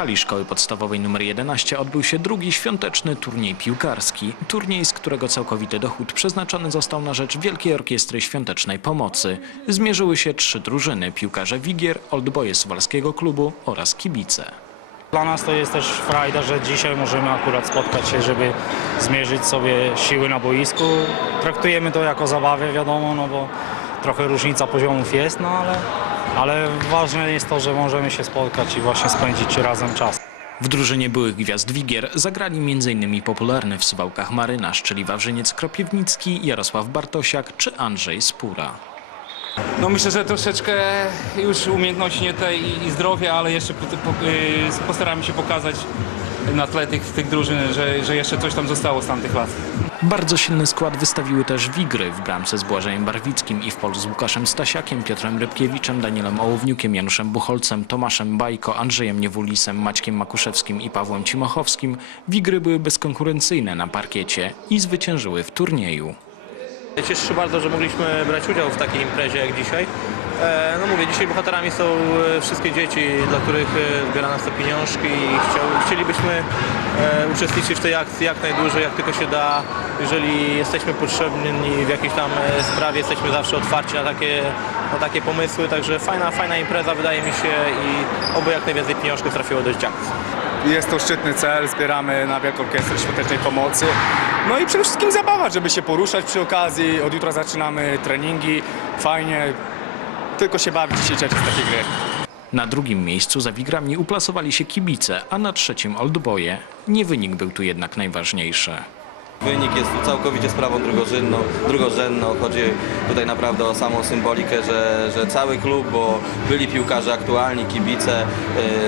hali szkoły podstawowej nr 11 odbył się drugi świąteczny turniej piłkarski. Turniej, z którego całkowity dochód przeznaczony został na rzecz Wielkiej Orkiestry Świątecznej Pomocy. Zmierzyły się trzy drużyny, piłkarze Wigier, Oldboye Suwalskiego Klubu oraz kibice. Dla nas to jest też frajda, że dzisiaj możemy akurat spotkać się, żeby zmierzyć sobie siły na boisku. Traktujemy to jako zabawę, wiadomo, no bo trochę różnica poziomów jest, no ale, ale ważne jest to, że możemy się spotkać i właśnie spędzić razem czas. W drużynie byłych gwiazd Wigier zagrali m.in. popularny w Suwałkach marynarz, czyli Wawrzyniec Kropiewnicki, Jarosław Bartosiak czy Andrzej Spóra. No myślę, że troszeczkę już umiejętności nie te i, i zdrowia, ale jeszcze po, po, y, postaramy się pokazać na tle tych, tych drużyn, że, że jeszcze coś tam zostało z tamtych lat. Bardzo silny skład wystawiły też Wigry w bramce z Błażejem Barwickim i w polu z Łukaszem Stasiakiem, Piotrem Rybkiewiczem, Danielem Ołowniukiem, Januszem Bucholcem, Tomaszem Bajko, Andrzejem Niewulisem, Maćkiem Makuszewskim i Pawłem Cimochowskim. Wigry były bezkonkurencyjne na parkiecie i zwyciężyły w turnieju. Cieszę się bardzo, że mogliśmy brać udział w takiej imprezie jak dzisiaj. E, No mówię, dzisiaj bohaterami są e, wszystkie dzieci, dla których e, zbiera nas te pieniążki i chcielibyśmy uczestniczyć w tej akcji jak najdłużej, jak tylko się da. Jeżeli jesteśmy potrzebni w jakiejś tam sprawie, jesteśmy zawsze otwarci na takie, na takie pomysły, także fajna, fajna impreza wydaje mi się i oby jak najwięcej pieniążków trafiło do dzieciaków. Jest to szczytny cel, zbieramy na Wielką Orkiestrę Świątecznej Pomocy. No i przede wszystkim zabawa, żeby się poruszać przy okazji. Od jutra zaczynamy treningi, fajnie, tylko się bawić i się cieszyć z takiej gry. Na drugim miejscu za Wigrami uplasowali się kibice, a na trzecim Oldboye. Nie wynik był tu jednak najważniejszy. Wynik jest tu całkowicie sprawą drugorzędną, drugorzędną. Chodzi tutaj naprawdę o samą symbolikę, że, że cały klub, bo byli piłkarze aktualni, kibice,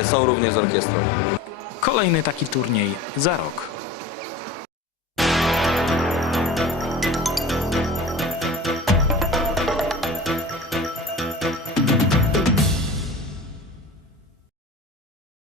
y, są również z orkiestrą. Kolejny taki turniej za rok.